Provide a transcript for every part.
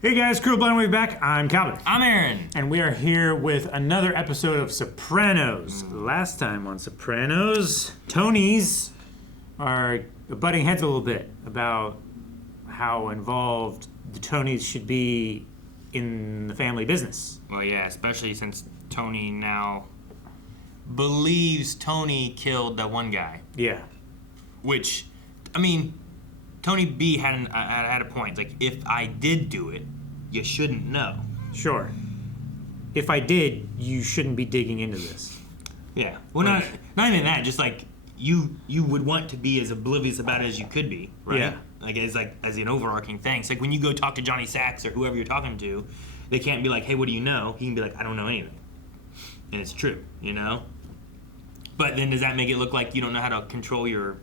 Hey guys, Crew Blind Wave back. I'm Calvin. I'm Aaron. And we are here with another episode of Sopranos. Last time on Sopranos, Tonys are butting heads a little bit about how involved the Tonys should be in the family business. Well, yeah, especially since Tony now believes Tony killed that one guy. Yeah. Which, I mean, Tony B had a point. Like, if I did do it, you shouldn't know. Sure. If I did, you shouldn't be digging into this. Yeah. Well, not even that. Just like you would want to be as oblivious about it as you could be, right? Yeah. As an overarching thing. It's like when you go talk to Johnny Sachs or whoever you're talking to, they can't be like, "Hey, what do you know?" He can be like, "I don't know anything," and it's true, you know. But then does that make it look like you don't know how to control your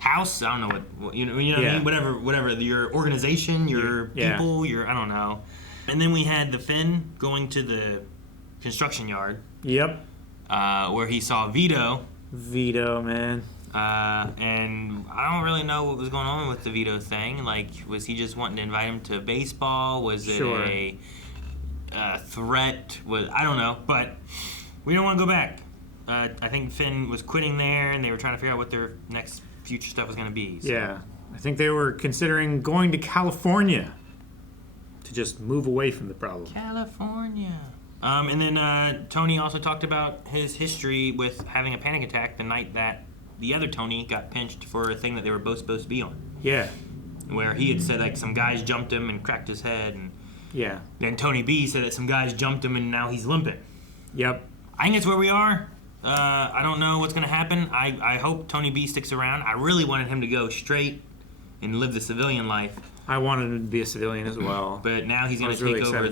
house? I don't know what you know what I mean? Whatever your organization, your people, I don't know. And then we had the Finn going to the construction yard. Yep. Where he saw Vito. Vito, man. And I don't really know what was going on with the Vito thing. Like, was he just wanting to invite him to baseball? Was it a threat? I don't know, but we don't want to go back. I think Finn was quitting there, and they were trying to figure out what their next future stuff was going to be. So. Yeah, I think they were considering going to California to just move away from the problem. California. And then Tony also talked about his history with having a panic attack the night that the other Tony got pinched for a thing that they were both supposed to be on. Yeah. Where he had said, like, some guys jumped him and cracked his head. And yeah. Then Tony B said that some guys jumped him and now he's limping. Yep. I think that's where we are. I don't know what's going to happen. I hope Tony B sticks around. I really wanted him to go straight and live the civilian life. I wanted him to be a civilian as well. But now he's going to take over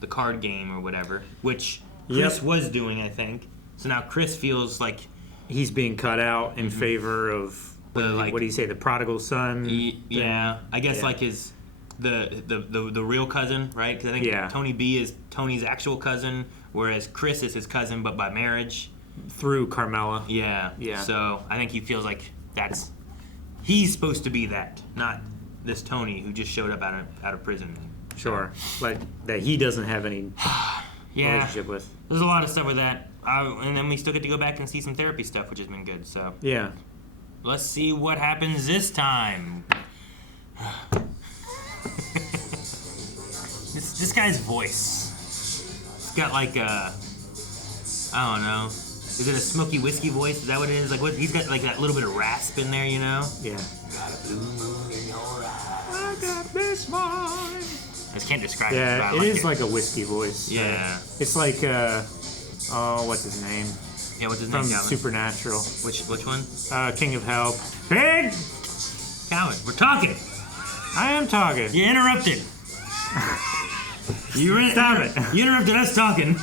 the card game or whatever, which Chris was doing, I think. So now Chris feels like he's being cut out in favor of, what do you say, the prodigal son? Yeah. I guess like his the real cousin, right? Because I think Tony B is Tony's actual cousin, whereas Chris is his cousin, but by marriage. Through Carmela. Yeah. So I think he feels like he's supposed to be that, not this Tony who just showed up out of prison. Sure. Like that he doesn't have any relationship with. There's a lot of stuff with that. And then we still get to go back and see some therapy stuff, which has been good. So yeah. Let's see what happens this time. This guy's voice. It's got like I don't know. Is it a smoky whiskey voice? Is that what it is? Like, he's got like that little bit of rasp in there, you know? Yeah. Got a blue moon in your eyes. I got this mine. I just can't describe it. Yeah, it is like a whiskey voice. Yeah. It's like, what's his name? Yeah, what's his name, From Calvin? Supernatural. Which one? King of Help. Pig! Calvin, we're talking. I am talking. You interrupted. Stop it. You interrupted us talking.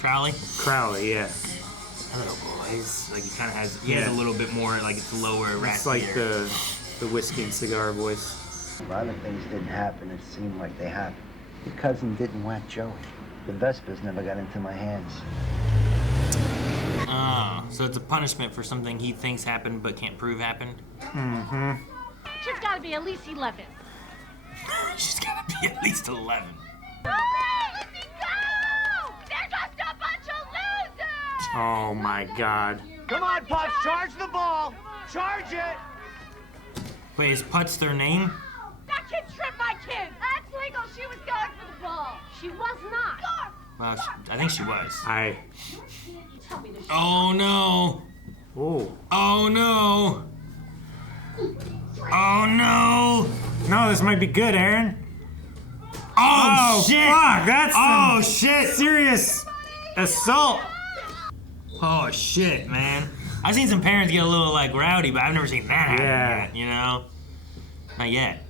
Crowley, yeah. Hello, boys. Like, he has a little bit more, like, it's lower, raspier. It's like the whiskey and cigar voice. A lot of things didn't happen. It seemed like they happened. Your cousin didn't whack Joey. The Vespers never got into my hands. So it's a punishment for something he thinks happened but can't prove happened? Mm-hmm. She's got to be at least 11. She's got to be at least 11. Let me go! They're just a bunch of losers! Oh, my God. Come on, Putz, charge the ball! Charge it! Wait, is Putz their name? That kid tripped my kid! That's legal. She was going for the ball. She was not. Well, I think she was. Oh, no. Oh. Oh, no. Oh, no. No, this might be good, Aaron. Oh, shit. Fuck, that's shit. Serious assault. Oh, shit, man. I've seen some parents get a little, like, rowdy, but I've never seen that happen yet, you know? Not yet.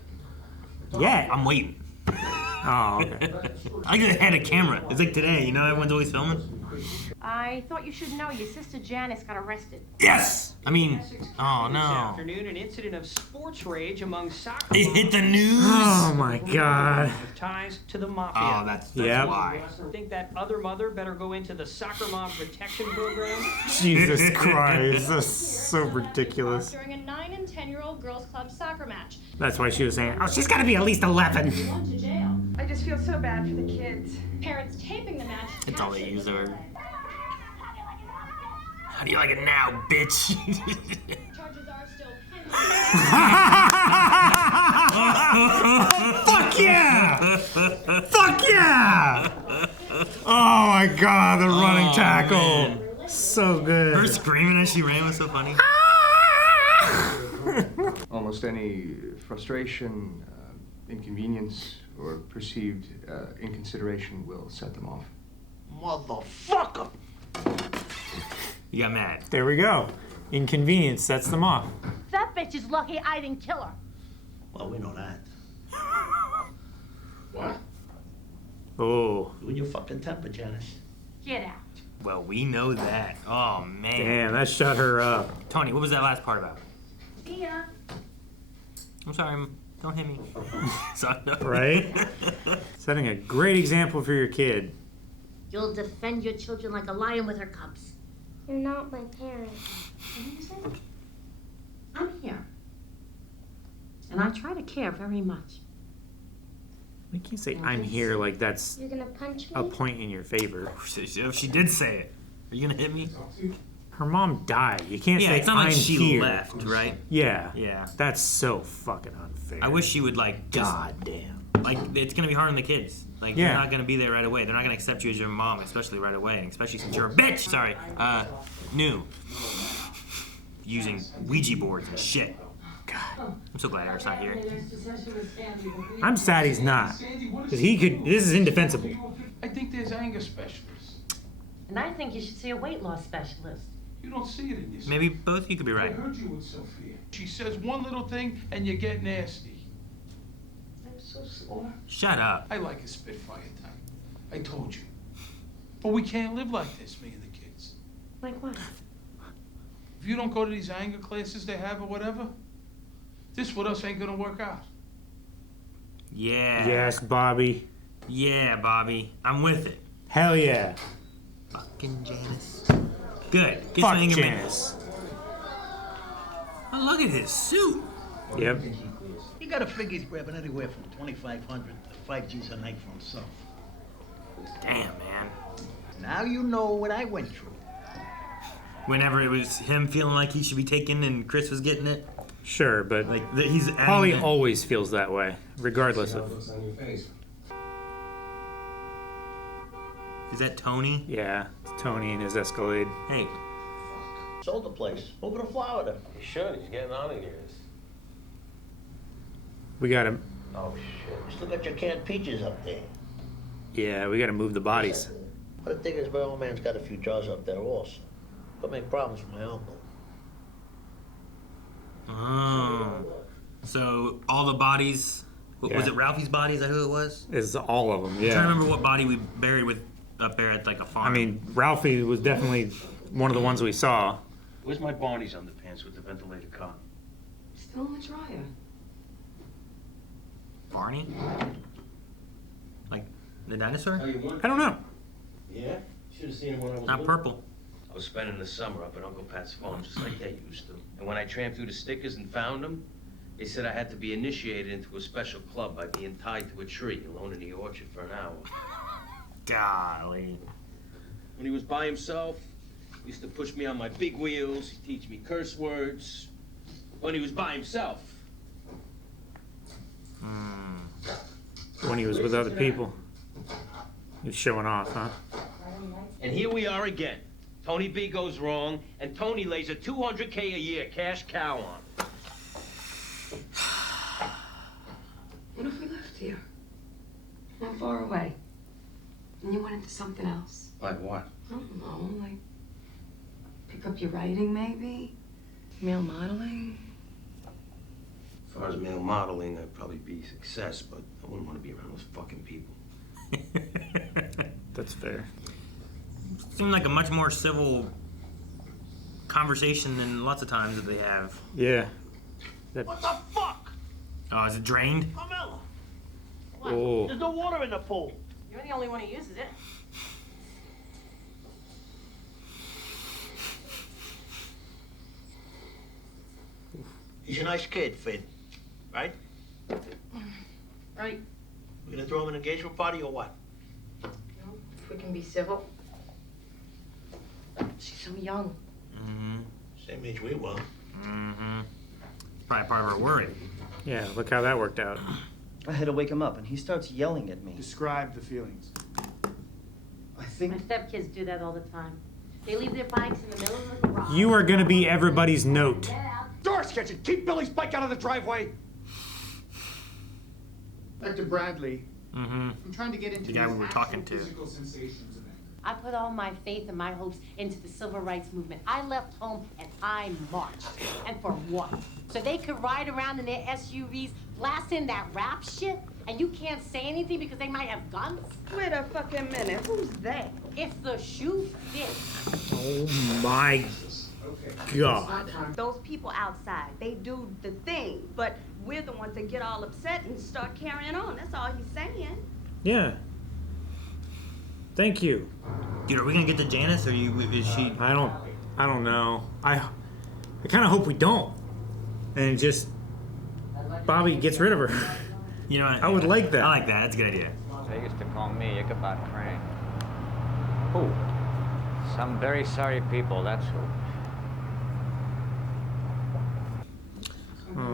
Yeah. I'm waiting. Oh, okay. I like that they had a camera. It's like today, you know, everyone's always filming. I thought you should know your sister Janice got arrested. Yes! I mean, oh This no. afternoon, an incident of sports rage among soccer It hit the news! Oh my god. with ties to the mafia. Oh, that's Yep. why. Think that other mother better go into the soccer mom protection program? Jesus Christ. That's so ridiculous. During a 9 and 10-year-old girls club soccer match. That's why she was saying, oh, she's gotta be at least 11. Went to jail. I just feel so bad for the kids. Parents taping the match. It's all they captured use the over. delay. How do you like it now, bitch? Charges are still pending. Fuck yeah! Fuck yeah! Oh my god, the running Oh, tackle. man. So good. Her screaming as she ran was so funny. Almost any frustration, inconvenience, or perceived inconsideration will set them off. Motherfucker! You got mad. There we go. Inconvenience sets them off. That bitch is lucky I didn't kill her. Well, we know that. What? Oh, You and your fucking temper, Janice. Get out. Well, we know that. Oh, man. damn, that shut her up. Tony, what was that last part about? Yeah. I'm sorry, don't hit me. Sorry. Right? Setting a great example for your kid. You'll defend your children like a lion with her cubs. You're not my parents. What did you say? I'm here. And I try to care very much. You can't say I'm here like that's You're gonna punch me? a point in your favor. If she did say it, are you gonna hit me? Her mom died. You can't Yeah, say it's not I'm like she here. left, right? Yeah. Yeah. That's so fucking unfair. I wish she would, like, just, God damn. like, it's gonna be hard on the kids. Like, Yeah. they're not gonna be there right away. They're not gonna accept you as your mom, especially right away, and especially since you're a bitch! Sorry, new. Using Ouija boards and shit. God. I'm so glad Eric's not here. I'm sad he's not. Because he could, this is indefensible. I think there's anger specialists. And I think you should see a weight loss specialist. You don't see it in yourself. Maybe both you could be I right. heard you with Sophia. She says one little thing and you get nasty. I'm so sore. Shut up. I like a Spitfire type. I told you. But we can't live like this, me and the kids. Like what? If you don't go to these anger classes they have or whatever, this with us ain't gonna work out. Yeah. Yes, Bobby. Yeah, Bobby. I'm with it. Hell yeah. Fucking Janice. Good. Get Fuck some anger Janice. Oh, look at his suit. Yep. You gotta figure he's grabbing anywhere from 2,500 to 5 G's a night for himself. Damn, man. Now you know what I went through. Whenever it was him feeling like he should be taken and Chris was getting it, Sure, but like he's Paulie adding always feels that way, regardless of. Is that Tony? Yeah, it's Tony and his Escalade. Hey, Sold the place. Over to Florida. He should. He's getting on in years. We gotta, Oh, shit. You still got your canned peaches up there. yeah, we gotta move the bodies. But the thing is, my old man's got a few jars up there also. Could make problems for my uncle. oh, so all the bodies. Was Yeah. it Ralphie's body? Is that who it was? It's all of them, I'm trying to yeah. remember what body we buried with up there at like a farm. I mean, Ralphie was definitely one of the ones we saw. Where's my Barney's underpants with the ventilator cot? Still in the dryer. Barney? Like the dinosaur? I don't know. Yeah? Should have seen him when I was Not little. purple. I was spending the summer up at Uncle Pat's farm just like they used to. And when I tramped through the stickers and found him, they said I had to be initiated into a special club by being tied to a tree alone in the orchard for an hour. Golly. When he was by himself, he used to push me on my big wheels, he'd teach me curse words. When he was by himself. When he was with other people. He was showing off, huh? And here we are again. Tony B goes wrong, and Tony lays a $200K a year cash cow on. What if we left here? Not far away. And you went into something else? Like what? I don't know, like pick up your writing maybe? Male modeling? As far as male modeling, I'd probably be a success, but I wouldn't want to be around those fucking people. That's fair. seemed like a much more civil conversation than lots of times that they have. Yeah. What the fuck? Oh, is it drained? Carmela! Oh. There's no water in the pool. You're the only one who uses it. He's a nice kid, Finn. Right? Right. We gonna throw him an engagement party or what? If we can be civil. She's so young. Mm-hmm. Same age we were. Mm-hmm. Probably part of our worry. Yeah, look how that worked out. I had to wake him up, and he starts yelling at me. Describe the feelings. I think... My stepkids do that all the time. They leave their bikes in the middle of the garage. You are gonna be everybody's note. Doors kitchen! Keep Billy's bike out of the driveway! Back to Bradley. Mm-hmm. I'm trying to get into The guy his we were actual talking to. physical sensations of anger. I put all my faith and my hopes into the civil rights movement. I left home and I marched. And for what? So they could ride around in their SUVs blasting that rap shit? And you can't say anything because they might have guns? Wait a fucking minute. Who's they? If the shoe fits. Oh my God. Those people outside, they do the thing, but we're the ones that get all upset and start carrying on. That's all he's saying. Yeah. Thank you. Dude, are we gonna get to Janice, or is she? I don't know. I kind of hope we don't, and just Bobby gets rid of her. You know, I would like that. I like that. That's a good idea. They used to call me Ichabod Crane. Who? Some very sorry people, that's who.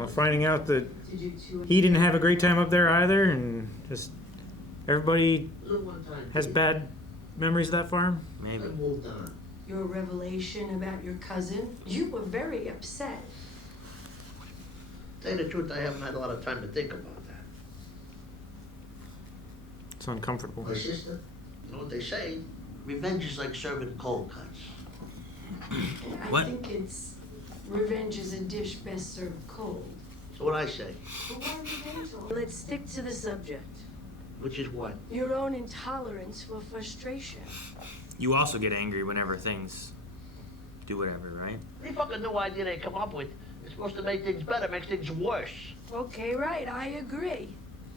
Finding out that he didn't have a great time up there either, and just everybody has bad memories of that farm. Maybe. Your revelation about your cousin, you were very upset. Tell you the truth, I haven't had a lot of time to think about that. It's uncomfortable. My sister, you know what they say? Revenge is like serving cold cuts. What? I think it's revenge is a dish best served cold. So what I say, Let's stick to the subject. which is what? Your own intolerance for frustration. You also get angry whenever things do whatever, right? Any fucking new idea they come up with is supposed to make things better, makes things worse. Okay, right, I agree.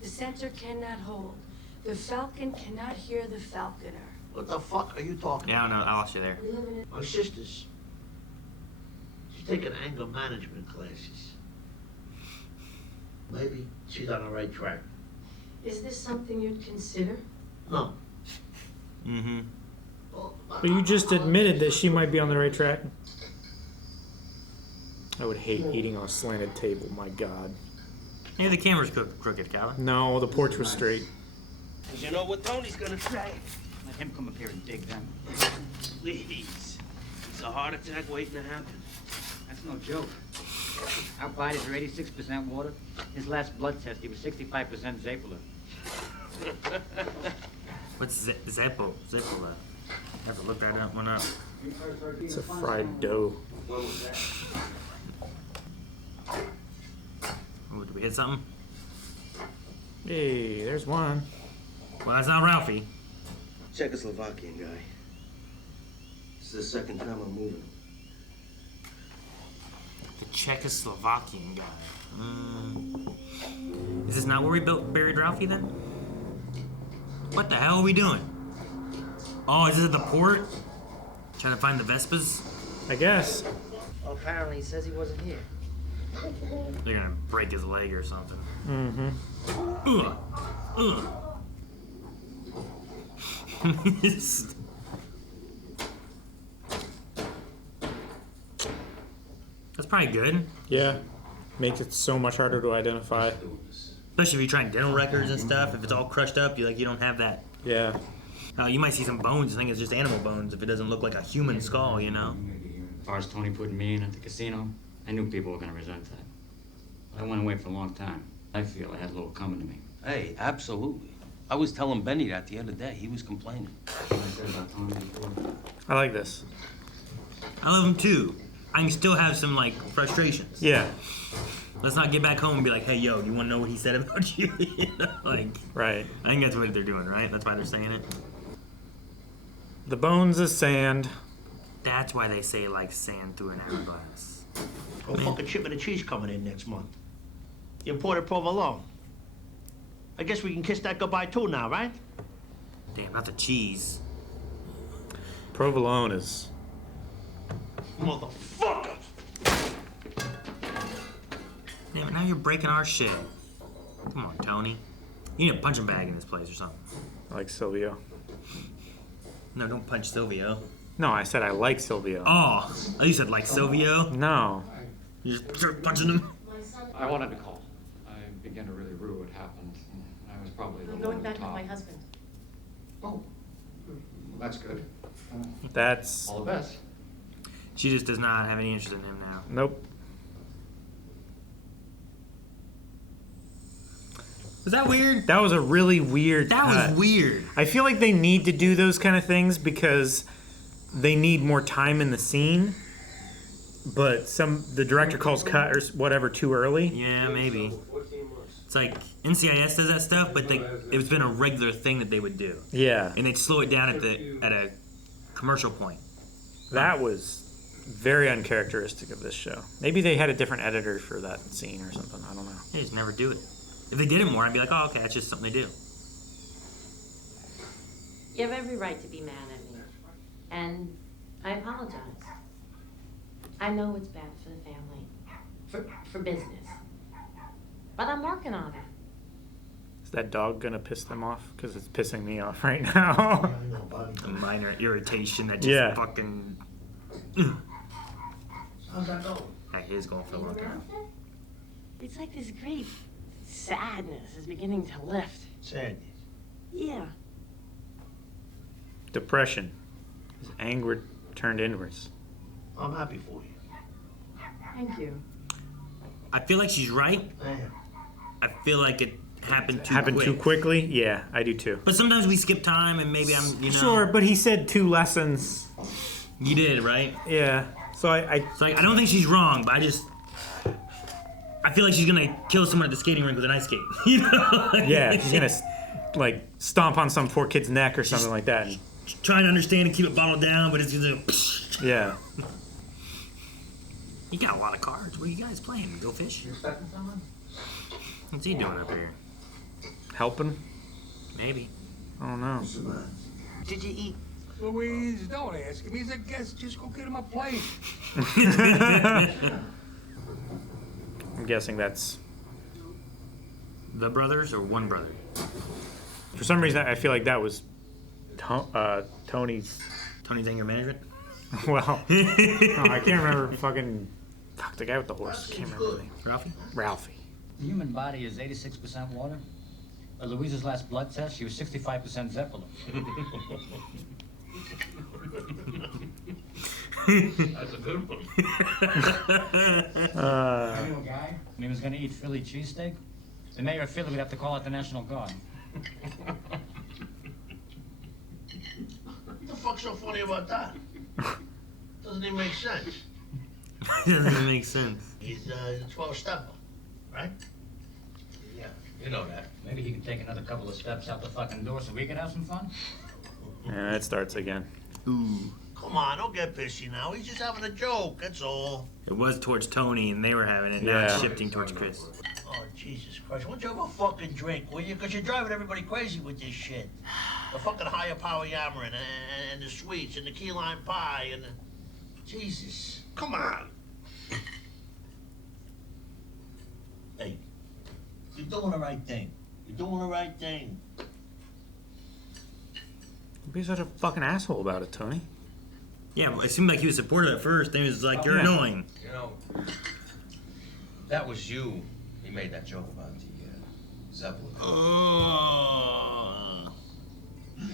The center cannot hold. The falcon cannot hear the falconer. What the fuck are you talking Yeah, I don't know. I lost you there. about? My sister's. She's taking anger management classes. Maybe she's on the right track. Is this something you'd consider? No. Mm-hmm. But you just admitted that she might be on the right track. I would hate eating on a slanted table. My God. Hey, the camera's crooked, Calvin. No, the porch was straight. Cause you know what Tony's gonna say. Let him come up here and dig them. Please. It's a heart attack waiting to happen. That's no joke. Our bodies are 86% water. His last blood test, he was 65% Zapola. What's Zepola? I have to look that one up. It's a fried dough. Ooh, did we hit something? Hey, there's one. Well, that's not Ralphie. Czechoslovakian guy. This is the second time I'm moving. The Czechoslovakian guy. Is this not where we buried Ralphie then? What the hell are we doing? Oh, is this at the port? Trying to find the Vespas? I guess. Well, apparently he says he wasn't here. They're gonna break his leg or something. Mm-hmm. Ugh. Ugh. That's probably good. Yeah. Makes it so much harder to identify. Especially if you're trying dental records and stuff. If it's all crushed up, you don't have that. Yeah. You might see some bones and think it's just animal bones if it doesn't look like a human skull, you know? As far as Tony putting me in at the casino, I knew people were going to resent that. I went away for a long time. I feel I had a little coming to me. Hey, absolutely. I was telling Benny that the other day. He was complaining. What I said about Tony before. I like this. I love him too. I can still have some, frustrations. Yeah. Let's not get back home and be like, hey, yo, you want to know what he said about you? Right. I think that's what they're doing, right? That's why they're saying it. The bones of sand. That's why they say like sand through an hourglass. Oh, fucking shipment of cheese coming in next month. You imported provolone. I guess we can kiss that goodbye too now, right? Damn, not the cheese. Provolone is... Motherfucker! Damn, now you're breaking our shit. Come on, Tony. You need a punching bag in this place or something. Like Silvio. No, don't punch Silvio. No, I said I like Silvio. Oh, you said like Silvio? No. You just start punching him? I wanted to call. I began to really rue what happened. I was probably a I'm little going over the back with top. my husband. Oh, that's good. That's... All the best. She just does not have any interest in him now. Nope. Was that weird? That was a really weird That cut. was weird. I feel like they need to do those kind of things because they need more time in the scene. But the director calls cut or whatever too early. Yeah, maybe. It's like NCIS does that stuff, but it's been a regular thing that they would do. Yeah. And they'd slow it down at a commercial point. That was very uncharacteristic of this show. Maybe they had a different editor for that scene or something. I don't know. They just never do it. If they did it more, I'd be like, oh, okay, that's just something they do. You have every right to be mad at me. And I apologize. I know it's bad for the family. For business. But I'm working on it. Is that dog gonna piss them off? Because it's pissing me off right now. A minor irritation that just fucking... How's that going? That is going for a long time. It's like this great sadness is beginning to lift. Sadness. Yeah. Depression. Is anger turned inwards. I'm happy for you. Thank you. I feel like she's right. Yeah. I feel like it happened too Happened quick. too quickly? Yeah, I do too. But sometimes we skip time and maybe I'm, you know... Sure, but he said 2 lessons. You did, right? Yeah. So It's like, I don't think she's wrong, but I feel like she's gonna kill someone at the skating rink with an ice skate. You know? Yeah, she's gonna, like, stomp on some poor kid's neck or something like that. And, trying to understand and keep it bottled down, but it's gonna... yeah. You got a lot of cards. What are you guys playing? Go fish? You expecting someone? What's he doing up here? Helping? Maybe. Oh, no. Did you eat? Louise, don't ask him. He's a guest. Just go get him a plate. I'm guessing that's... The brothers or one brother? For some reason, I feel like that was Tony's... Tony's anger management? Well, I can't remember fucking... Fuck, the guy with the horse. I can't remember his name. Ralphie? Ralphie. The human body is 86% water. At Louise's last blood test, she was 65% Zeppelin. That's a good one. I knew a guy, and he was going to eat Philly cheesesteak. The mayor of Philly would have to call out the National Guard. What the fuck's so funny about that? Doesn't even make sense. Doesn't even make sense. He's a 12-stepper, right? Yeah, you know that. Maybe he could take another couple of steps out the fucking door so we could have some fun. Yeah, it starts again. Ooh. Come on, don't get pissy now. He's just having a joke, that's all. It was towards Tony and they were having it. Now it's shifting towards Chris. Oh, Jesus Christ. Why don't you have a fucking drink, will you? Because you're driving everybody crazy with this shit. The fucking higher power yammering and the sweets and the key lime pie and the... Jesus. Come on. Hey, you're doing the right thing. You're doing the right thing. Don't be such a fucking asshole about it, Tony. Yeah, well, it seemed like he was supportive at first. Then he was like, you're annoying. You know, that was you. He made that joke about the Zeppelin.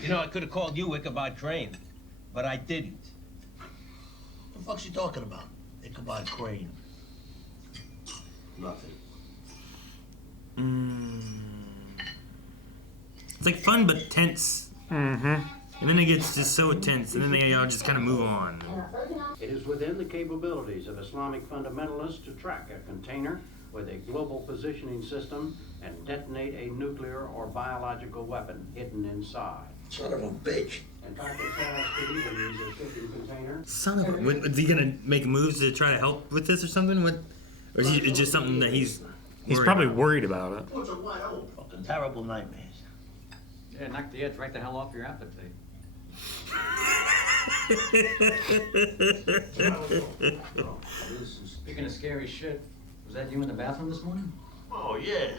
You know, I could have called you Ichabod Crane, but I didn't. What the fuck's he talking about? Ichabod Crane. Nothing. It's like fun but tense. Mm-hmm. And then it gets just so tense, and then they all just kind of move on. It is within the capabilities of Islamic fundamentalists to track a container with a global positioning system and detonate a nuclear or biological weapon hidden inside. Son of a bitch. In fact, the cells could even use a shipping container. Son of a. Is he gonna make moves to try to help with this or something? What? Or is it just something that he's probably worried about it. Fucking terrible nightmares. Yeah, knock the edge right the hell off your appetite. Speaking of scary shit, was that you in the bathroom this morning? Oh, yeah.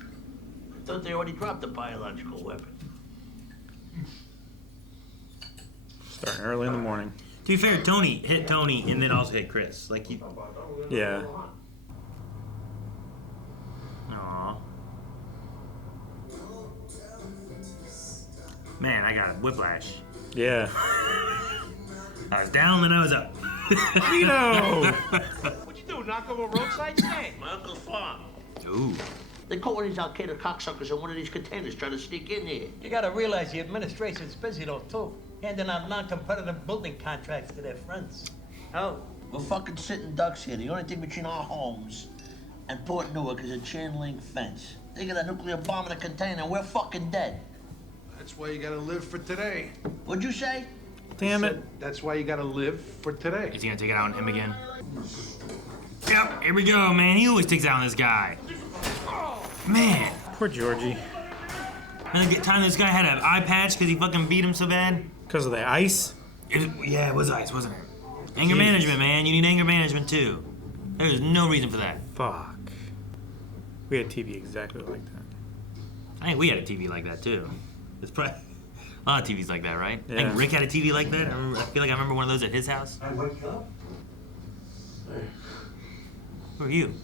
I thought they already dropped the biological weapon. Starting early in the morning. To be fair, Tony hit Tony and then also hit Chris. Like he. Yeah. Aww. Man, I got whiplash. Yeah. I was down and I was up. Vito! What'd you do, knock over a roadside stand? My uncle's farm. Ooh. They caught one of these Al-Qaeda cocksuckers in one of these containers trying to sneak in there. You gotta realize the administration's busy though, too. Handing out non-competitive building contracts to their friends. Oh, we're fucking sitting ducks here. The only thing between our homes and Port Newark is a chain link fence. They got a nuclear bomb in a container and we're fucking dead. That's why you gotta live for today. What'd you say? Damn it. That's why you gotta live for today. Is he gonna take it out on him again? Yep, here we go, man. He always takes out on this guy. Man. Poor Georgie. And the time this guy had an eye patch because he fucking beat him so bad. Because of the ice? Yeah, it was ice, wasn't it? Anger management, man. You need anger management too. There's no reason for that. Fuck. We had TV exactly like that. I think we had a TV like that too. It's probably a lot of TVs like that, right? I Yeah. think Rick had a TV like that. I feel like I remember one of those at his house. I wake up. Who are you?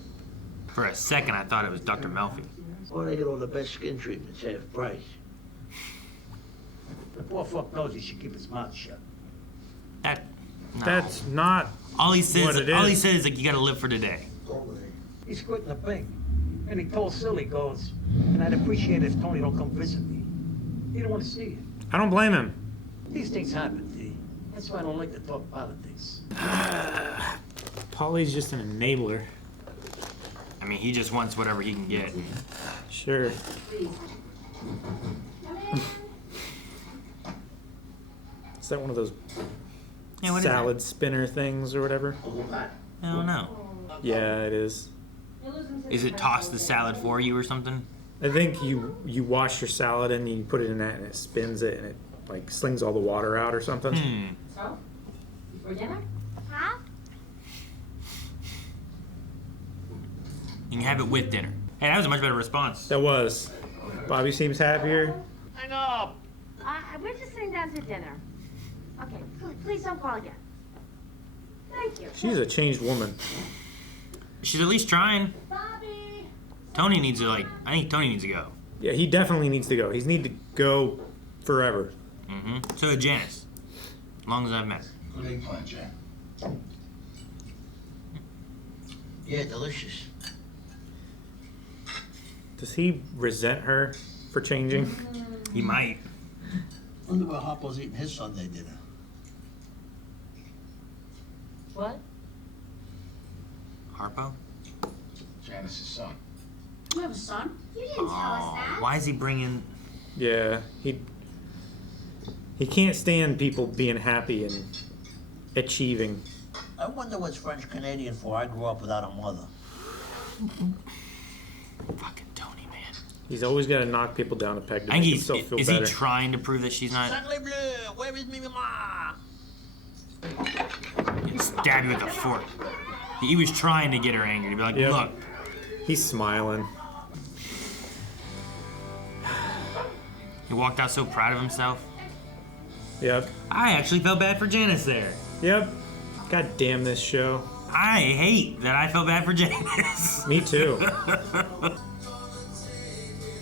For a second, I thought it was Dr. Melfi. Well, they get all the best skin treatments, half price. The poor fuck knows he should keep his mouth shut. That. No. That's not all he says. what it All he is. says is like you gotta live for today. He's quitting the pig. And he told Silly goes, and I'd appreciate it if Tony don't come visit me. He don't want to see you. I don't blame him. These things happen, D. That's why I don't like to talk politics. Paulie's just an enabler. I mean, he just wants whatever he can get. Sure. Is that one of those Yeah, what is salad spinner things or whatever? I don't know. Yeah, it is. Is it toss the salad for you or something? I think you wash your salad and you put it in that and it spins it and it like slings all the water out or something. So, for dinner? Huh? You can have it with dinner. Hey, that was a much better response. That was. Bobby seems happier. Hang up. We're just sitting down to dinner. Okay, please don't call again. Thank you. She's a changed woman. She's at least trying. Bobby! Tony needs to I think Tony needs to go. Yeah, he definitely needs to go. He's need to go forever. Mm-hmm. So did Janice. As long as I've met her. Good eggplant, Jan. Yeah, delicious. Does he resent her for changing? He might. Wonder where Harpo's eating his Sunday dinner. What? Harpo? Janice's son. You have a son? You didn't tell us that. Why is he bringing... Yeah, he can't stand people being happy and achieving. I wonder what's French Canadian for. I grew up without a mother. Fucking Tony, man. He's always got to knock people down a peg to I think make himself feel is better. he trying to prove that she's not... Sacre bleu, where is me mama? Stab you with a fork. He was trying to get her angry. To be like, Yep. look. He's smiling. He walked out so proud of himself. Yep. I actually felt bad for Janice there. Yep. God damn this show. I hate that I felt bad for Janice. Me too.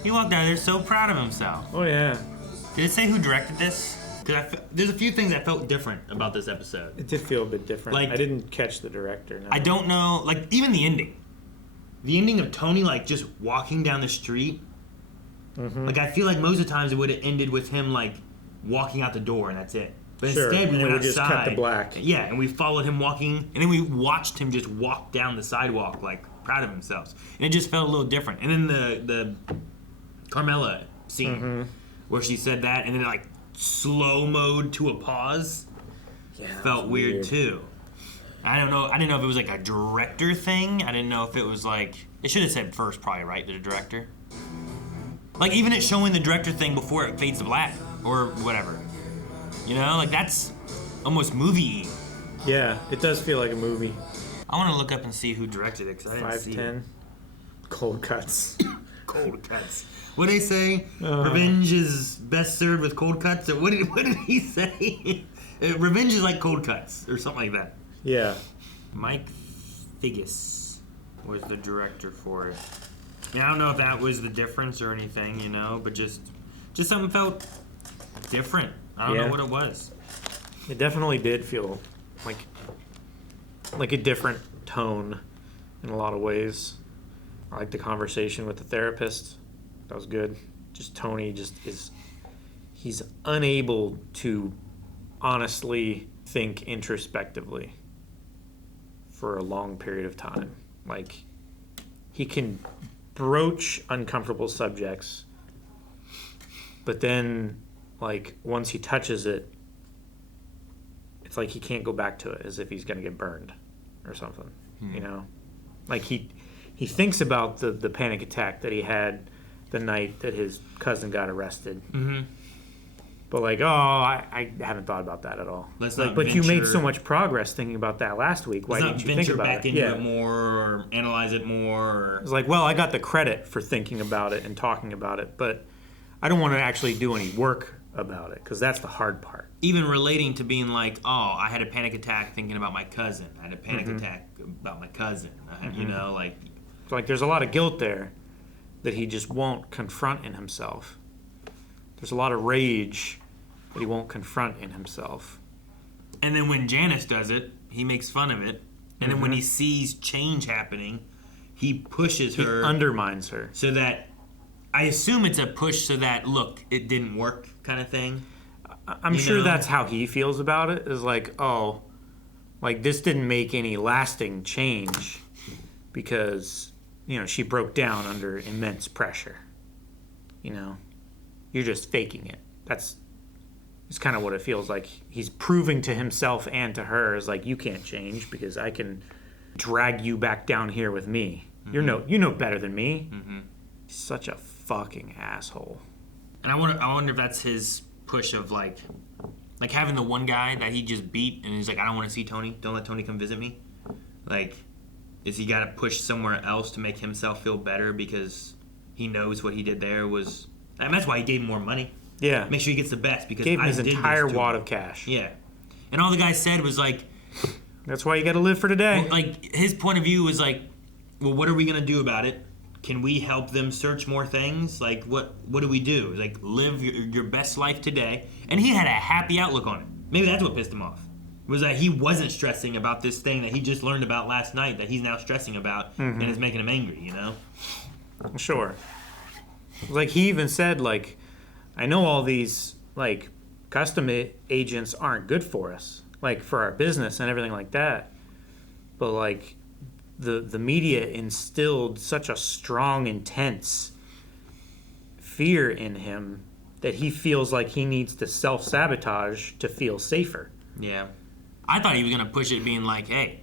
He walked out of there so proud of himself. Oh yeah. Did it say who directed this? Because there's a few things that felt different about this episode. It did feel a bit different. Like, I didn't catch the director. No. I don't know, like, even the ending. The ending of Tony, like, just walking down the street. Mm-hmm. Like, I feel like most of the times it would have ended with him, like, walking out the door and that's it. But Sure, instead, we and went we just outside. cut to black. Yeah, and we followed him walking, and then we watched him just walk down the sidewalk, like, proud of themselves. And it just felt a little different. And then the Carmela scene where she said that, and then it like slow-mode to a pause felt weird too. I don't know. I didn't know if it was like a director thing. I didn't know if it was like, it should have said first probably, right? The director. Like even it showing the director thing before it fades to black or whatever. You know, like that's almost movie-y. Yeah, it does feel like a movie. I want to look up and see who directed it because I didn't see it. 5:10. Cold cuts. Cold cuts. What did they say? Revenge is best served with cold cuts? Or what did he say? Revenge is like cold cuts or something like that. Yeah. Mike Figgis was the director for it. Yeah, I don't know if that was the difference or anything, you know, but just something felt different. I don't know what it was. It definitely did feel like a different tone in a lot of ways. I like the conversation with the therapist. That was good. Just Tony he's unable to honestly think introspectively for a long period of time. Like, he can broach uncomfortable subjects, but then, like, once he touches it, it's like he can't go back to it, as if he's going to get burned or something, you know? Like, he thinks about the panic attack that he had the night that his cousin got arrested. Mm-hmm. But like, I haven't thought about that at all. But you made so much progress thinking about that last week. Why didn't you think about it? Back into it more or analyze it more? It's like, well, I got the credit for thinking about it and talking about it, but I don't want to actually do any work about it because that's the hard part. Even relating to being like, I had a panic attack thinking about my cousin. I had a panic attack about my cousin. You know, like... It's like there's a lot of guilt there that he just won't confront in himself. There's a lot of rage that he won't confront in himself. And then when Janice does it, he makes fun of it. And then when he sees change happening, he pushes her. He undermines her. So that, I assume it's a push so that, look, it didn't work kind of thing. I'm sure that's how he feels about it, is like, like this didn't make any lasting change because, you know, she broke down under immense pressure. You know, you're just faking it. It's kind of what it feels like. He's proving to himself and to her is like, you can't change because I can drag you back down here with me. You know better than me. He's such a fucking asshole. And I wonder if that's his push of like having the one guy that he just beat and he's like, I don't want to see Tony. Don't let Tony come visit me. Like, is he got to push somewhere else to make himself feel better because he knows what he did there was... And that's why he gave him more money. Yeah. Make sure he gets the best because gave him his entire wad of cash. Yeah. And all the guy said was like... That's why you got to live for today. Well, like, his point of view was like, well, what are we going to do about it? Can we help them search more things? Like, what do we do? Like, live your best life today. And he had a happy outlook on it. Maybe that's what pissed him off. Was that he wasn't stressing about this thing that he just learned about last night that he's now stressing about and it's making him angry, you know? Sure. Like, he even said, like, I know all these, like, custom agents aren't good for us, like, for our business and everything like that. But, like, the media instilled such a strong, intense fear in him that he feels like he needs to self-sabotage to feel safer. Yeah. I thought he was going to push it being like, hey,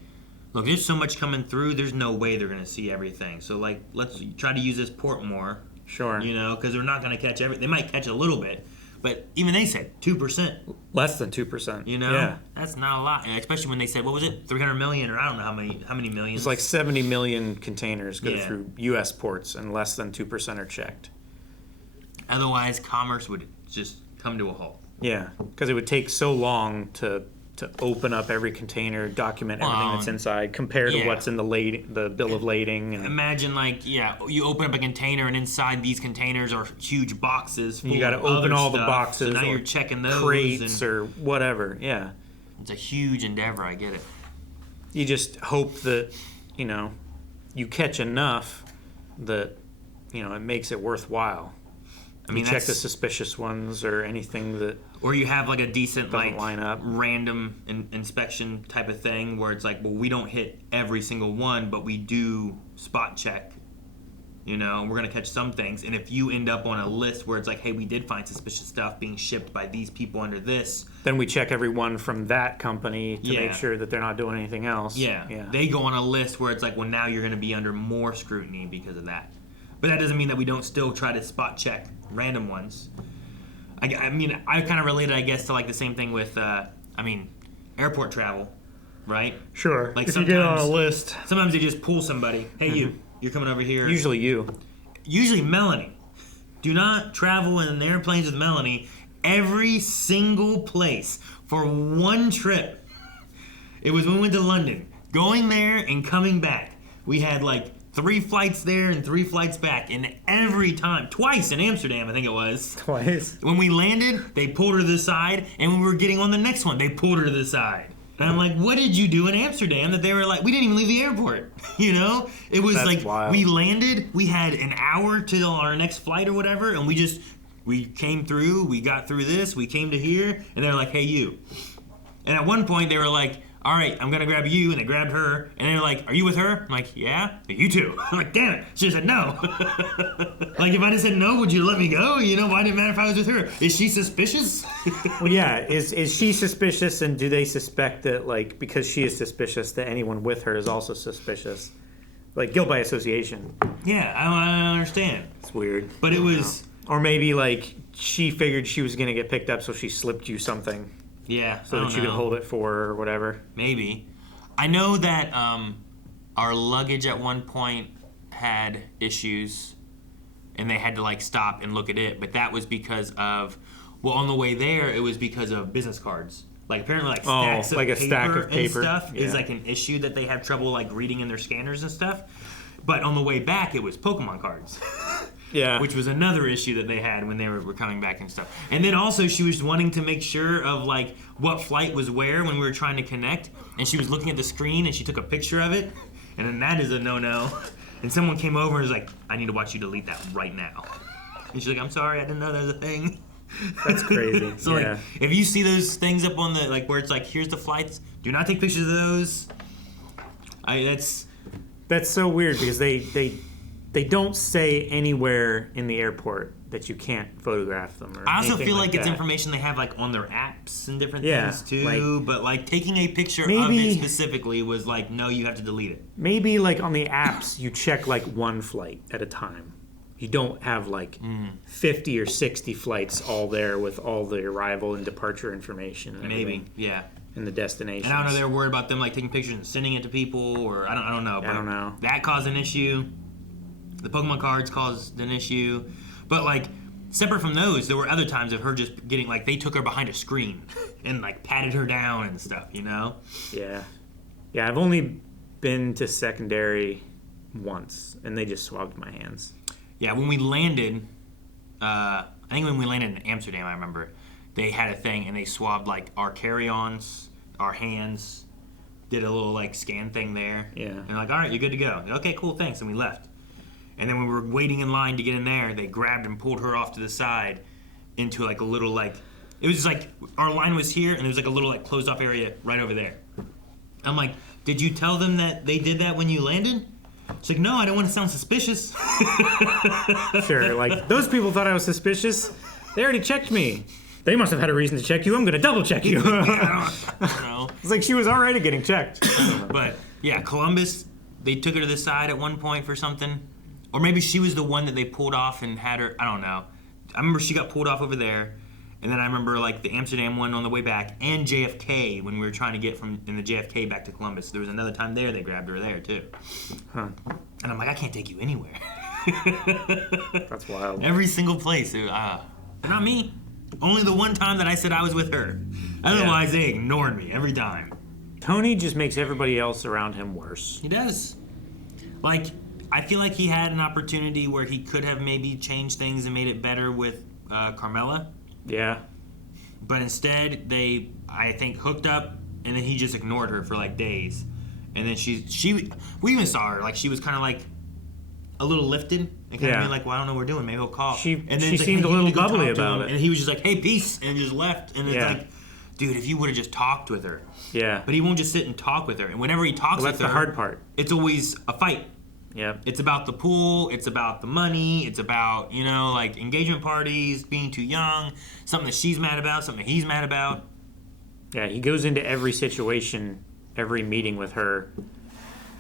look, there's so much coming through, there's no way they're going to see everything. So, like, let's try to use this port more. Sure. You know, because they're not going to catch everything. They might catch a little bit, but even they said 2%. Less than 2%. You know? Yeah. That's not a lot. And especially when they said, what was it, 300 million or I don't know how many millions. It's like 70 million containers go through U.S. ports and less than 2% are checked. Otherwise, commerce would just come to a halt. Yeah, because it would take so long to open up every container, document everything that's inside, compared to what's in the bill of lading. And imagine, like, you open up a container, and inside these containers are huge boxes full you got to of open other all stuff, the boxes, so now or you're checking those, crates or whatever. Yeah, it's a huge endeavor. I get it. You just hope that, you know, you catch enough that, you know, it makes it worthwhile. I mean, you check the suspicious ones or anything that... Or you have like a decent, like, line up. random inspection type of thing where it's like, well, we don't hit every single one, but we do spot check. You know, we're gonna catch some things, and if you end up on a list where it's like, hey, we did find suspicious stuff being shipped by these people under this, Then we check everyone from that company to Yeah. make sure that they're not doing anything else. yeah, they go on a list where it's like, well, now you're gonna be under more scrutiny because of that. But that doesn't mean that we don't still try to spot check random ones. I mean, I kind of related, I guess, to like the same thing with, airport travel, right? Sure. Like If you get on a sometimes- list. Sometimes they just pull somebody. Hey, you're coming over here. Usually you. Usually Melanie. Do not travel in airplanes with Melanie. Every single place for one trip. It was when we went to London. Going there and coming back. We had like 3 flights there and 3 flights back. And every time, twice in Amsterdam, I think it was. Twice. When we landed, they pulled her to the side. And when we were getting on the next one, they pulled her to the side. And I'm like, what did you do in Amsterdam that they were like, we didn't even leave the airport, you know? It was That's like, wild. we landed, we had an hour till our next flight or whatever, and we came through, we got through this, we came to here, and they're like, hey, you. And at one point, they were like, all right, I'm gonna grab you, and they grabbed her, and they were like, are you with her? I'm like, yeah, you too. I'm like, damn it, she said no. Like, if I just said no, would you let me go? You know, why did it matter if I was with her? Is she suspicious? Well, yeah. Is she suspicious, and do they suspect that, like, because she is suspicious, that anyone with her is also suspicious? Like, guilt by association. Yeah, I understand. It's weird. But it was... Or maybe, like, she figured she was going to get picked up, so she slipped you something. Yeah, So I that don't you could know. hold it for her or whatever. Maybe. I know that our luggage at one point had issues, and they had to like stop and look at it. But that was because of, well, on the way there, it was because of business cards. Like apparently, like stacks of like a paper stack of and paper. stuff is Yeah. like an issue that they have trouble like reading in their scanners and stuff. But on the way back, it was Pokemon cards. Yeah. Which was another issue that they had when they were coming back and stuff. And then also she was wanting to make sure of like what flight was where when we were trying to connect. And she was looking at the screen and she took a picture of it. And then that is a no-no. And someone came over and was like, I need to watch you delete that right now. And she's like, I'm sorry, I didn't know that was a thing. That's crazy. So yeah. like, if you see those things up on the, like where it's like, here's the flights, do not take pictures of those. That's so weird because they don't say anywhere in the airport that you can't photograph them. Or I also anything feel like it's that. information they have like on their apps and different Yeah, things too. But like taking a picture of maybe- it specifically was like, no, you have to delete it. Maybe like on the apps you check like one flight at a time. You don't have like 50 or 60 flights all there with all the arrival and departure information. And Maybe, everything, yeah. And the destination. And I don't know, they're worried about them like taking pictures and sending it to people, or I don't know. I don't know. That caused an issue. The Pokemon cards caused an issue. But like separate from those, there were other times of her just getting like they took her behind a screen and like patted her down and stuff, you know? Yeah. Yeah, I've only been to secondary once, and they just swabbed my hands. Yeah, when we landed, I think when we landed in Amsterdam, I remember, they had a thing and they swabbed like our carry-ons, our hands, did a little like scan thing there. Yeah. And they're like, all right, you're good to go. Okay, cool, thanks. And we left. And then when we were waiting in line to get in there, they grabbed and pulled her off to the side into like a little like, it was just like, our line was here and there was like a little like closed off area right over there. I'm like, did you tell them that they did that when you landed? She's like, no, I don't want to sound suspicious. Sure, like those people thought I was suspicious. They already checked me. They must have had a reason to check you. I'm gonna double check you. I don't know. It's like she was already getting checked. But yeah, Columbus, they took her to the side at one point for something. Or maybe she was the one that they pulled off and had her, I don't know. I remember she got pulled off over there. And then I remember like the Amsterdam one on the way back and JFK when we were trying to get from in the JFK back to Columbus. There was another time there they grabbed her there too. Huh. And I'm like, I can't take you anywhere. That's wild. Every single place. Not me. Only the one time that I said I was with her. Otherwise, they ignored me every time. Tony just makes everybody else around him worse. He does. Like, I feel like he had an opportunity where he could have maybe changed things and made it better with Carmela. Yeah. But instead, they, I think, hooked up, and then he just ignored her for like days. And then we even saw her, like she was kind of like a little lifted and kind of being like, well, I don't know what we're doing. Maybe he'll call. She and then she it's like, seemed hey, a you little need to go bubbly talk to about him. it. And he was just like, hey, peace, and just left. And it's Yeah. like, dude, if you would have just talked with her. Yeah. But he won't just sit and talk with her. And whenever he talks Well, with that's her, the hard part. it's always a fight. Yep. It's about the pool. It's about the money. It's about, like engagement parties, being too young, something that she's mad about, something that he's mad about. Yeah, he goes into every situation, every meeting with her,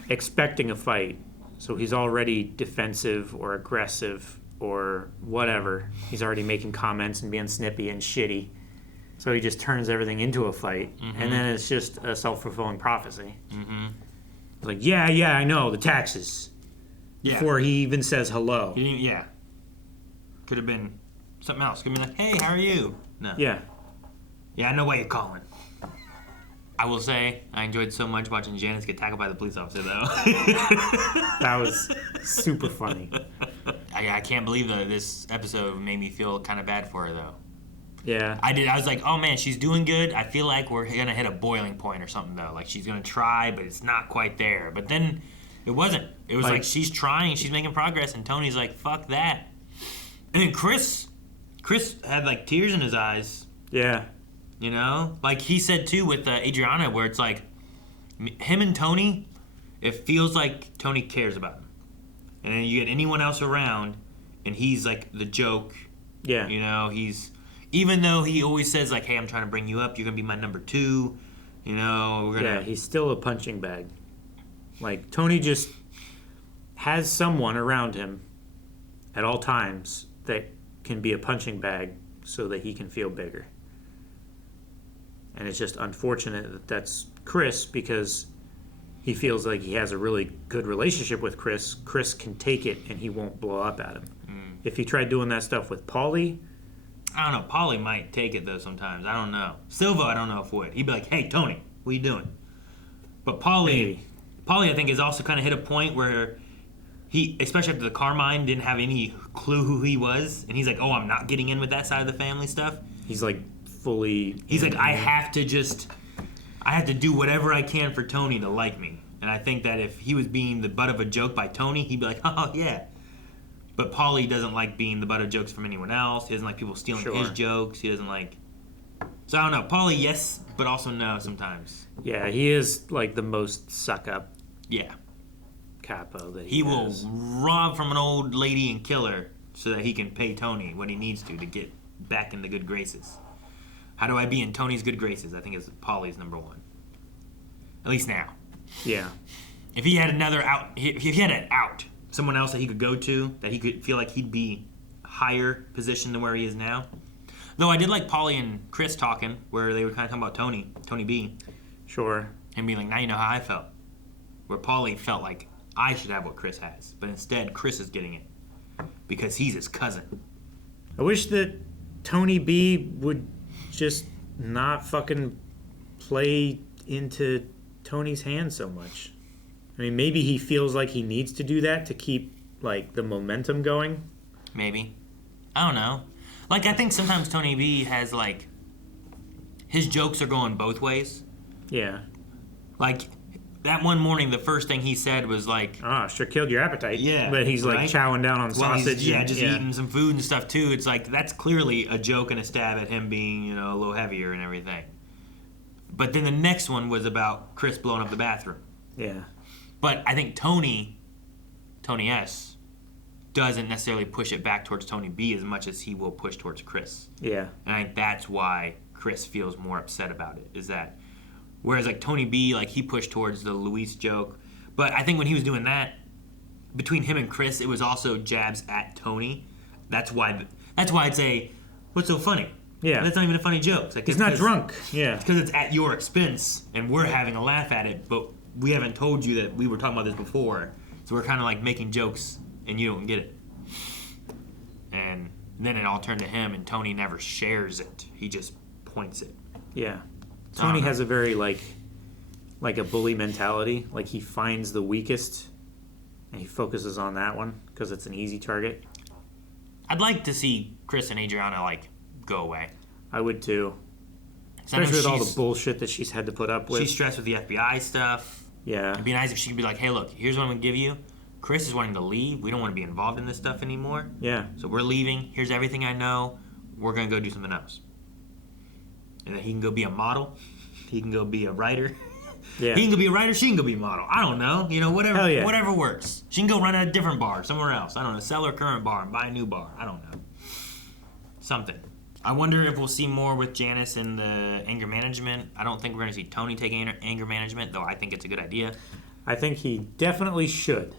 expecting a fight. So he's already defensive or aggressive or whatever. He's already making comments and being snippy and shitty. So he just turns everything into a fight. Mm-hmm. And then it's just a self-fulfilling prophecy. Mm-hmm. Like, yeah, I know, the taxes. Yeah. Before he even says hello. Yeah. Could have been something else. Could have been like, hey, how are you? No. Yeah. Yeah, I know why you're calling. I will say, I enjoyed so much watching Janice get tackled by the police officer, though. That was super funny. I can't believe that this episode made me feel kind of bad for her, though. Yeah. I was like, oh man, she's doing good. I feel like we're going to hit a boiling point or something, though. Like, she's going to try, but it's not quite there. But then it wasn't. It was like she's trying, she's making progress, and Tony's like, fuck that. And then Chris had like tears in his eyes. Yeah. Like he said too with Adriana, where it's like him and Tony, it feels like Tony cares about him. And then you get anyone else around, and he's like the joke. Yeah. He's, even though he always says like, hey, I'm trying to bring you up, you're going to be my number 2. Yeah, he's still a punching bag. Like, Tony just has someone around him at all times that can be a punching bag so that he can feel bigger. And it's just unfortunate that that's Chris, because he feels like he has a really good relationship with Chris. Chris can take it and he won't blow up at him. If he tried doing that stuff with Paulie... I don't know. Paulie might take it, though, sometimes. I don't know. Silva, I don't know if would. He'd be like, hey, Tony, what are you doing? But Paulie, I think, has also kind of hit a point where he, especially after the Carmine, didn't have any clue who he was. And he's like, oh, I'm not getting in with that side of the family stuff. He's like fully... He's like, I have to do whatever I can for Tony to like me. And I think that if he was being the butt of a joke by Tony, he'd be like, oh, yeah. But Paulie doesn't like being the butt of jokes from anyone else. He doesn't like people stealing his jokes. He doesn't like... So I don't know. Paulie, yes, but also no sometimes. Yeah, he is like the most suck-up capo that he will rob from an old lady and kill her so that he can pay Tony what he needs to get back in the good graces. How do I be in Tony's good graces? I think it's Paulie's number 1. At least now. Yeah. If he had another out... If he had an out... someone else that he could go to, that he could feel like he'd be higher position than where he is now. Though I did like Paulie and Chris talking, where they were kind of talking about Tony B. Sure. And being like, now you know how I felt. Where Paulie felt like I should have what Chris has. But instead, Chris is getting it. Because he's his cousin. I wish that Tony B would just not fucking play into Tony's hand so much. I mean, maybe he feels like he needs to do that to keep, like, the momentum going. Maybe. I don't know. Like, I think sometimes Tony B has, like, his jokes are going both ways. Yeah. Like, that one morning, the first thing he said was, like... Ah, sure killed your appetite. Yeah. But he's, like, chowing down on sausage. Just eating some food and stuff, too. It's like, that's clearly a joke and a stab at him being, a little heavier and everything. But then the next one was about Chris blowing up the bathroom. Yeah. But I think Tony S, doesn't necessarily push it back towards Tony B as much as he will push towards Chris. Yeah. And I think that's why Chris feels more upset about it, is that, whereas like Tony B, like he pushed towards the Luis joke, but I think when he was doing that, between him and Chris, it was also jabs at Tony. That's why I'd say, what's so funny? Yeah. That's not even a funny joke. It's like, he's not drunk. Yeah. It's because it's at your expense, and we're having a laugh at it, but we haven't told you that we were talking about this before. So we're kind of like making jokes, and you don't get it. And then it all turned to him, and Tony never shares it. He just points it. Yeah. Tony has a very, like a bully mentality. Like, he finds the weakest, and he focuses on that one, because it's an easy target. I'd like to see Chris and Adriana, like, go away. I would, too. Especially with all the bullshit that she's had to put up with. She's stressed with the FBI stuff. Yeah. It'd be nice if she could be like, hey, look, here's what I'm going to give you. Chris is wanting to leave. We don't want to be involved in this stuff anymore. Yeah. So we're leaving. Here's everything I know. We're going to go do something else. And then he can go be a model. He can go be a writer. Yeah. He can go be a writer, she can go be a model. I don't know. You know, whatever Hell yeah. whatever works. She can go run a different bar somewhere else. I don't know. Sell her current bar and buy a new bar. I don't know. Something. I wonder if we'll see more with Janice in the anger management. I don't think we're going to see Tony take anger management, though I think it's a good idea. I think he definitely should.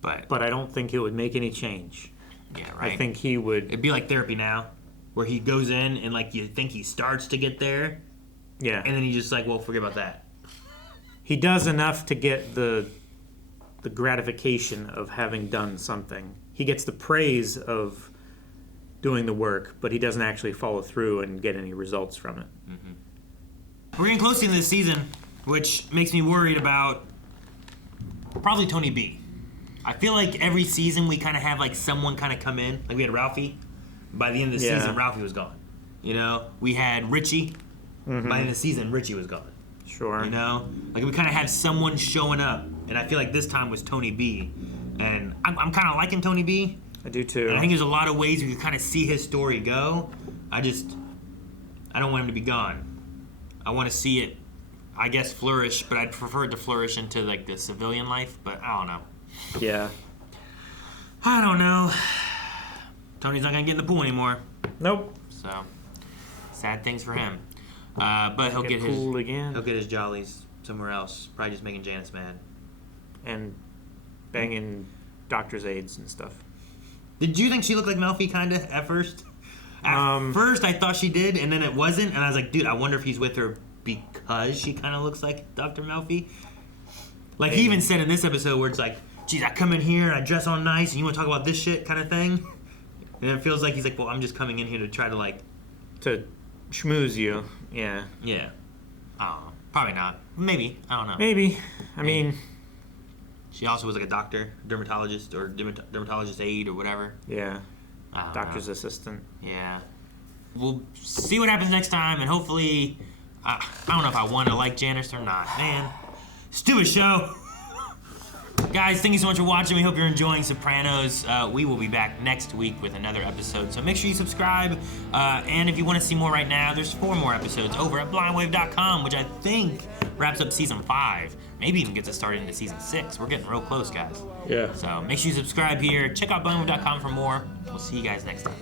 But I don't think it would make any change. Yeah, right. I think he would. It'd be like therapy now, where he goes in and like you think he starts to get there, Yeah. and then he's just like, well, forget about that. He does enough to get the gratification of having done something. He gets the praise of doing the work, but he doesn't actually follow through and get any results from it. We're getting close to the end of the season, which makes me worried about probably Tony B. I feel like every season we kind of have like someone kind of come in. Like we had Ralphie. By the end of the season, Ralphie was gone. You know, we had Richie. By the end of the season, Richie was gone. Sure. You know, like we kind of had someone showing up, and I feel like this time was Tony B. And I'm kind of liking Tony B. I do too. And I think there's a lot of ways we could kind of see his story go. I don't want him to be gone. I want to see it, I guess, flourish, but I'd prefer it to flourish into like the civilian life, but I don't know. Yeah. I don't know. Tony's not gonna get in the pool anymore. Nope. So sad things for him. But he'll get his pool again. He'll get his jollies somewhere else. Probably just making Janice mad. And banging doctor's aides and stuff. Did you think she looked like Melfi kinda at first? At first I thought she did, and then it wasn't, and I was like, dude, I wonder if he's with her because she kinda looks like Dr. Melfi. Like he even said in this episode where it's like, geez, I come in here and I dress all nice and you wanna talk about this shit kind of thing? And it feels like he's like, well, I'm just coming in here to try to like... To schmooze you, yeah. Yeah. I don't know. Probably not. Maybe. I don't know. Maybe. I mean... She also was like a doctor, dermatologist, or dermatologist aide or whatever. Yeah. Doctor's know. assistant. Yeah. We'll see what happens next time, and hopefully... I don't know if I want to like Janice or not. Man. Stupid show. Guys, thank you so much for watching. We hope you're enjoying Sopranos. We will be back next week with another episode, so make sure you subscribe. And if you want to see more right now, there's 4 more episodes over at blindwave.com, which I think wraps up season 5. Maybe even gets us started into season 6. We're getting real close, guys. Yeah. So make sure you subscribe here. Check out blindwave.com for more. We'll see you guys next time.